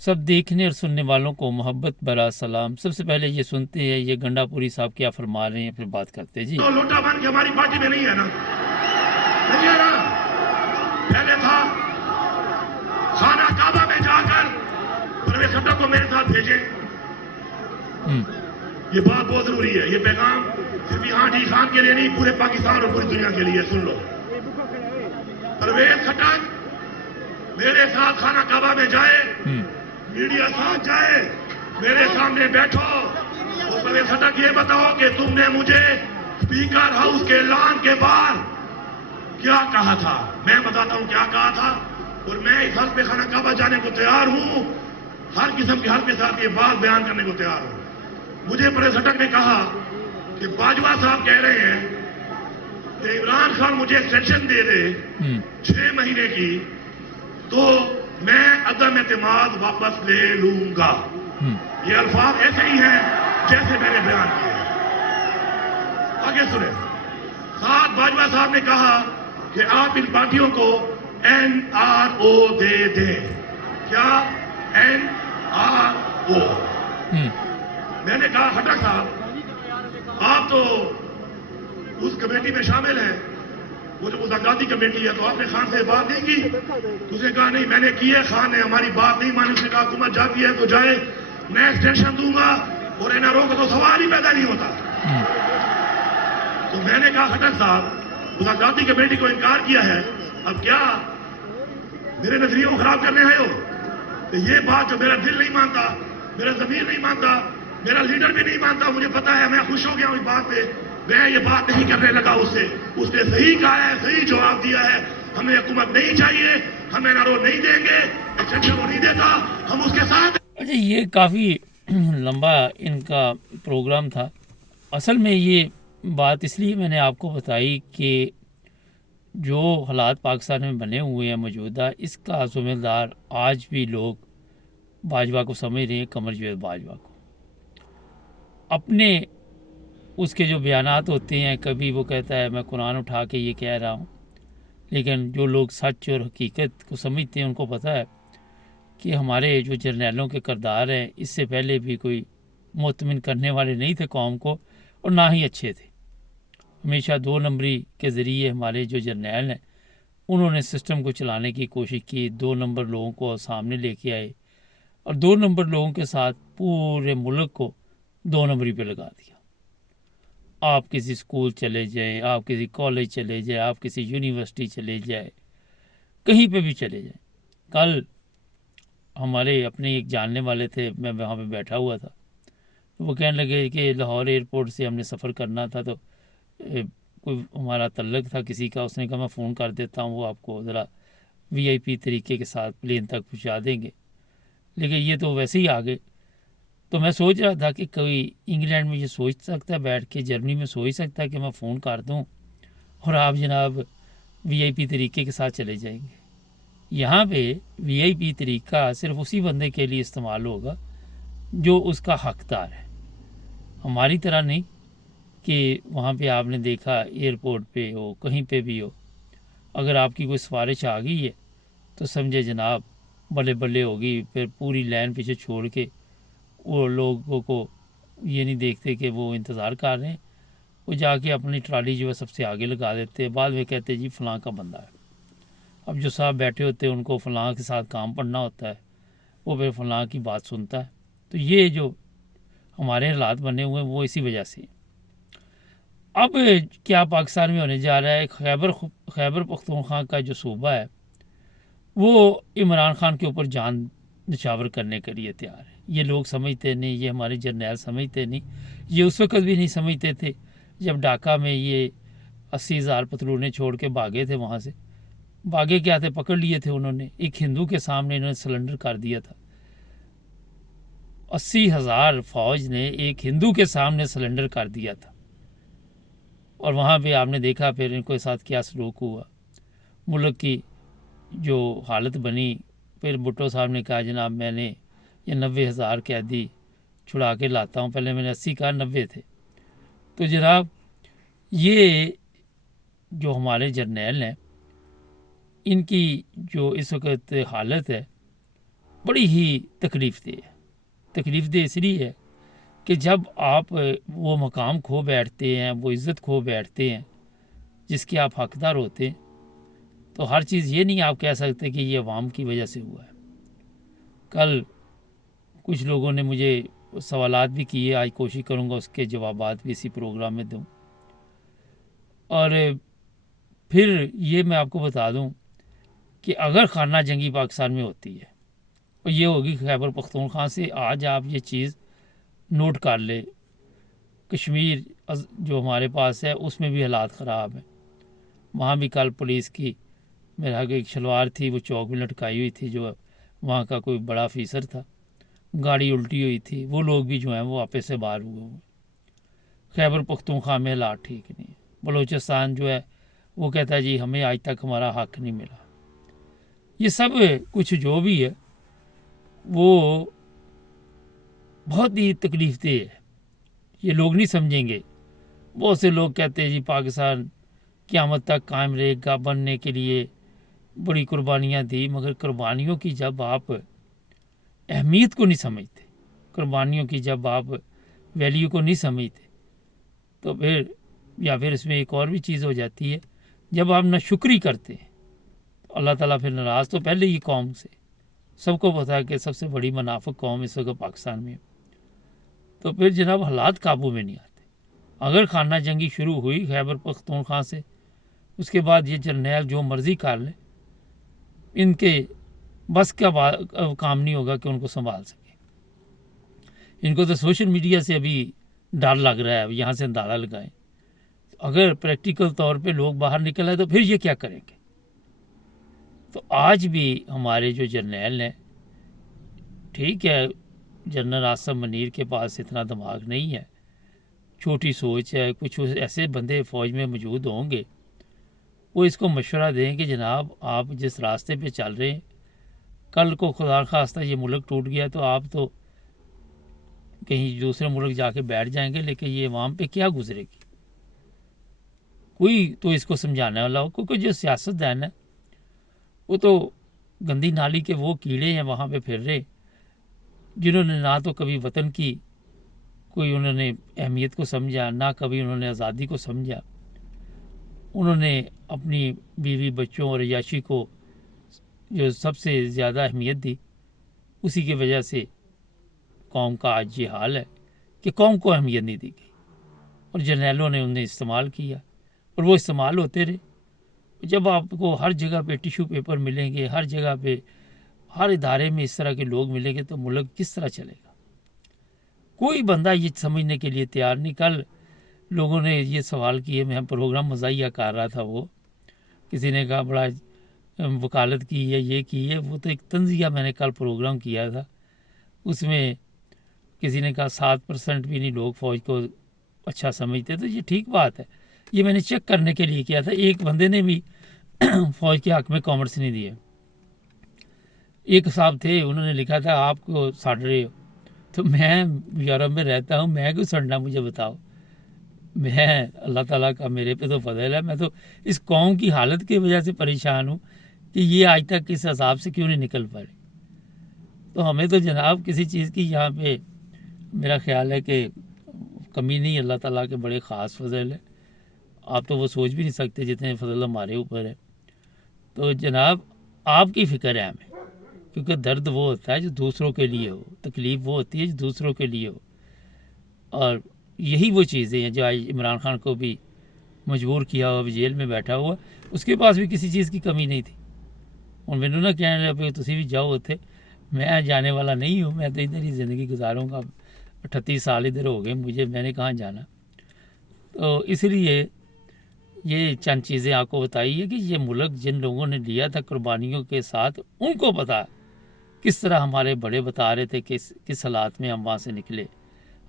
सब देखने और सुनने वालों को मोहब्बत भरा सलाम। सबसे पहले ये सुनते हैं ये गंडापुरी साहब क्या फरमा रहे हैं, फिर बात करते हैं जी। तो लोटा बन के हमारी पार्टी में नहीं है ना, नहीं है ना। पहले था खाना काबा में जाकर परवेज खट्टर को मेरे साथ भेजे। ये बात बहुत जरूरी है। ये पैगाम सिर्फ यहाँ डी खान के लिए नहीं, पूरे पाकिस्तान और पूरी दुनिया के लिए। सुन लो, परवेज खट्टर मेरे साथ खाना काबा में जाए, मीडिया साथ जाए, मेरे सामने बैठो और परवेज खट्टर ये बताओ कि तुमने मुझे स्पीकर हाउस के ऐलान के बाद क्या कहा था। मैं बताता हूं क्या कहा था, और मैं इस हल्फ पे खाना काबा जाने को तैयार हूं, हर किस्म के हल्फ के साथ ये बात बयान करने को तैयार हूं। मुझे परवेज खट्टर ने कहा कि बाजवा साहब कह रहे हैं कि इमरान खान मुझे एक्सटेंशन दे दे 6 महीने की, तो मैं अदम एतमाद वापस ले लूंगा। ये अल्फाज ऐसे ही हैं जैसे मैंने बयान किए। आगे सुने, साथ बाजवा साहब ने कहा कि आप इन पार्टियों को NRO दे दें। क्या NRO? मैंने कहा खट्टर साहब आप तो उस कमेटी में शामिल हैं, वो जो मुज़ाकराती कमेटी है, तो आपने खान से बात नहीं की? उसने कहा नहीं मैंने की है, खान ने हमारी बात नहीं मानी। उसने कहा हुकूमत जाती है तो जाए, मैं एक्सटेंशन दूंगा, और NRO का तो सवाल ही पैदा नहीं होता। तो मैंने कहा खट्टर साहब मुज़ाकराती कमेटी को इनकार किया है, अब क्या मेरे नजरिए को खराब करने आए हो? तो ये बात जो मेरा दिल नहीं मानता, मेरा ज़मीर नहीं मानता, मेरा लीडर भी नहीं मानता, मुझे पता है, मैं खुश हो गया हूं इस बात पे, मैं ये बात नहीं करने लगा उससे। उसने सही कहा है, सही जवाब दिया है, हमें हुकूमत नहीं चाहिए, हमें NRO नहीं देंगे, एक्सटेंशन वो नहीं देता, हम उसके साथ। अच्छा, ये काफ़ी लंबा इनका प्रोग्राम था। असल में ये बात इसलिए मैंने आपको बताई कि जो हालात पाकिस्तान में बने हुए हैं मौजूदा, इसका ज़िम्मेदार आज भी लोग बाजवा को समझ रहे हैं, कमर जावेद बाजवा को। अपने उसके जो बयानात होते हैं, कभी वो कहता है मैं कुरान उठा के ये कह रहा हूँ, लेकिन जो लोग सच और हकीकत को समझते हैं उनको पता है कि हमारे जो जर्नैलों के किरदार हैं इससे पहले भी कोई मुतमिन करने वाले नहीं थे कौम को, और ना ही अच्छे थे। हमेशा 2 नंबरी के ज़रिए हमारे जो जर्नैल हैं उन्होंने सिस्टम को चलाने की कोशिश की, 2 नंबर लोगों को सामने लेके आए और 2 नंबर लोगों के साथ पूरे मुल्क को 2 नंबरी पे लगा दिया। आप किसी स्कूल चले जाएं, आप किसी कॉलेज चले जाएं, आप किसी यूनिवर्सिटी चले जाएं, कहीं पे भी चले जाएं। कल हमारे अपने एक जानने वाले थे, मैं वहाँ पे बैठा हुआ था, तो वो कहने लगे कि लाहौर एयरपोर्ट से हमने सफ़र करना था, तो कोई हमारा तल्लक था किसी का, उसने कहा मैं फ़ोन कर देता हूँ, वो आपको ज़रा VIP तरीके के साथ प्लेन तक पहुँचा देंगे। लेकिन ये तो वैसे ही आ गए। तो मैं सोच रहा था कि कोई इंग्लैंड में ये सोच सकता है, बैठ के जर्मनी में सोच सकता है कि मैं फ़ोन कर दूं और आप जनाब VIP तरीके के साथ चले जाएंगे। यहाँ पे VIP तरीका सिर्फ उसी बंदे के लिए इस्तेमाल होगा जो उसका हकदार है, हमारी तरह नहीं कि वहाँ पे आपने देखा एयरपोर्ट पे हो, कहीं पे भी हो, अगर आपकी कोई सिफारिश आ गई है तो समझे जनाब बल्ले बल्ले होगी, फिर पूरी लाइन पीछे छोड़ के वो लोगों को ये नहीं देखते कि वो इंतज़ार कर रहे हैं, वो जाके अपनी ट्राली जो है सबसे आगे लगा देते हैं, बाद में कहते हैं जी फ़लाँ का बंदा है। अब जो साहब बैठे होते हैं उनको फ़लाँ के साथ काम पड़ना होता है, वो फिर फ़लाँ की बात सुनता है। तो ये जो हमारे हालात बने हुए हैं वो इसी वजह से। अब क्या पाकिस्तान में होने जा रहा है, खैबर पख्तूनख्वा का जो सूबा है वो इमरान खान के ऊपर जान निछावर करने के लिए तैयार है। ये लोग समझते नहीं, ये हमारे जर्नैल समझते नहीं, ये उस वक्त भी नहीं समझते थे जब ढाका में ये 80,000 पतलूने छोड़ के भागे थे। वहाँ से भागे क्या थे, पकड़ लिए थे उन्होंने, एक हिंदू के सामने इन्होंने सिलेंडर कर दिया था। 80,000 फौज ने एक हिंदू के सामने सिलेंडर कर दिया था, और वहाँ पे आपने देखा फिर इनके साथ क्या सलूक हुआ, मुल्क की जो हालत बनी। फिर भुट्टो साहब ने कहा जनाब मैंने ये 90,000 कैदी छुड़ा के लाता हूँ, पहले मैंने 80 कहा, 90 थे। तो जनाब ये जो हमारे जर्नैल हैं इनकी जो इस वक्त हालत है बड़ी ही तकलीफ़ दह है। तकलीफ़ दह इसलिए है कि जब आप वो मकाम खो बैठते हैं, वो इज़्ज़त खो बैठते हैं जिसके आप हकदार होते हैं, तो हर चीज़ ये नहीं आप कह सकते कि ये अवाम की वजह से हुआ है। कल कुछ लोगों ने मुझे सवालात भी किए, आज कोशिश करूँगा उसके जवाबात भी इसी प्रोग्राम में दूँ। और फिर ये मैं आपको बता दूँ कि अगर खाना जंगी पाकिस्तान में होती है और ये होगी खैबर पख्तूनख्वा से, आज आप ये चीज़ नोट कर ले, कश्मीर जो हमारे पास है उसमें भी हालात ख़राब हैं। वहाँ भी कल पुलिस की मेरा एक शलवार थी, वो चौक में लटकाई हुई थी, जो वहाँ का कोई बड़ा अफीसर था, गाड़ी उल्टी हुई थी, वो लोग भी जो हैं वो आपस से बाहर हुए हुए। खैबर पख्तूनख्वा में हालात ठीक नहीं है। बलूचिस्तान जो है वो कहता है जी हमें आज तक हमारा हक नहीं मिला। ये सब कुछ जो भी है वो बहुत ही तकलीफ दह है, ये लोग नहीं समझेंगे। बहुत से लोग कहते हैं जी पाकिस्तान क़यामत तक कायम रहेगा, बनने के लिए बड़ी कुर्बानियाँ दी, मगर कुर्बानियों की जब आप अहमियत को नहीं समझते, कुर्बानियों की जब आप वैल्यू को नहीं समझते, तो फिर या फिर इसमें एक और भी चीज़ हो जाती है, जब आप नाशुक्री करते हैं तो अल्लाह ताला फिर नाराज़ तो पहले ही कौम से, सबको पता है कि सबसे बड़ी मुनाफिक कौम इस वक्त पाकिस्तान में, तो फिर जनाब हालात काबू में नहीं आते। अगर खाना जंगी शुरू हुई खैबर पख्तूनख्वा से, उसके बाद ये जर्नैल जो मर्ज़ी कर ले, इनके बस का काम नहीं होगा कि उनको संभाल सके। इनको तो सोशल मीडिया से अभी डर लग रहा है, यहाँ से अंदाज़ा लगाएं। अगर प्रैक्टिकल तौर पे लोग बाहर निकल आए तो फिर ये क्या करेंगे। तो आज भी हमारे जो जर्नैल हैं, ठीक है, जनरल आसिम मुनीर के पास इतना दिमाग नहीं है, छोटी सोच है, कुछ ऐसे बंदे फ़ौज में मौजूद होंगे, वो इसको मशवरा दें कि जनाब आप जिस रास्ते पे चल रहे हैं, कल को खुदा खास्ता ये मुल्क टूट गया तो आप तो कहीं दूसरे मुल्क जाके बैठ जाएंगे, लेकिन ये अवाम पे क्या गुजरेगी। कोई तो इसको समझाने वाला हो, क्योंकि जो सियासतदान है वो तो गंदी नाली के वो कीड़े हैं वहाँ पे फिर रहे, जिन्होंने ना तो कभी वतन की कोई उन्होंने अहमियत को समझा, ना कभी उन्होंने आज़ादी को समझा। उन्होंने अपनी बीवी बच्चों और अय्याशी को जो सबसे ज़्यादा अहमियत दी, उसी की वजह से कौम का आज ये हाल है कि कौम को अहमियत नहीं दी गई और जर्नैलों ने उन्हें इस्तेमाल किया और वो इस्तेमाल होते रहे। जब आपको हर जगह पे टिश्यू पेपर मिलेंगे, हर जगह पे हर इदारे में इस तरह के लोग मिलेंगे, तो मुल्क किस तरह चलेगा। कोई बंदा ये समझने के लिए तैयार नहीं। कल लोगों ने ये सवाल किए, मैं प्रोग्राम मज़ाहिया कर रहा था, वो किसी ने कहा बड़ा वकालत की है, ये की है, वो तो एक तंज़िया मैंने कल प्रोग्राम किया था, उसमें किसी ने कहा 7% भी नहीं लोग फ़ौज को अच्छा समझते। तो ये ठीक बात है, ये मैंने चेक करने के लिए किया था। एक बंदे ने भी फ़ौज के हक़ में कमेंट्स नहीं दिए। एक साहब थे, उन्होंने लिखा था आपको सड़ रहे हो, तो मैं यूरोप में रहता हूँ, मैं क्यों सड़ना, मुझे बताओ। मैं अल्लाह ताला का मेरे पे तो फजल है, मैं तो इस कौम की हालत की वजह से परेशान हूँ कि ये आज तक इस हिसाब से क्यों नहीं निकल पा रही। तो हमें तो जनाब किसी चीज़ की यहाँ पे मेरा ख्याल है कि कमी नहीं, अल्लाह ताला के बड़े ख़ास फजल है, आप तो वो सोच भी नहीं सकते जितने फजल हमारे ऊपर है। तो जनाब आपकी फ़िक्र है हमें, क्योंकि दर्द वो होता है जो दूसरों के लिए हो, तकलीफ़ वो होती है जो दूसरों के लिए हो, और यही वो चीज़ें हैं जो आज इमरान खान को भी मजबूर किया हुआ, जेल में बैठा हुआ, उसके पास भी किसी चीज़ की कमी नहीं थी। और मैंने ना कहने लगे तुसी भी जाओ उत्थे, मैं जाने वाला नहीं हूँ, मैं तो इधर ही ज़िंदगी गुजारूँगा, 38 साल इधर हो गए मुझे, मैंने कहाँ जाना। तो इसलिए ये चंद चीज़ें आपको बताई है कि ये मुल्क जिन लोगों ने लिया था कुर्बानियों के साथ, उनको पता किस तरह हमारे बड़े बता रहे थे किस हालात में हम वहाँ से निकले,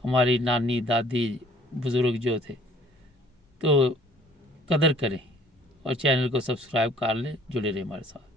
हमारी नानी दादी बुज़ुर्ग जो थे। तो कदर करें और चैनल को सब्सक्राइब कर लें, जुड़े रहें हमारे साथ।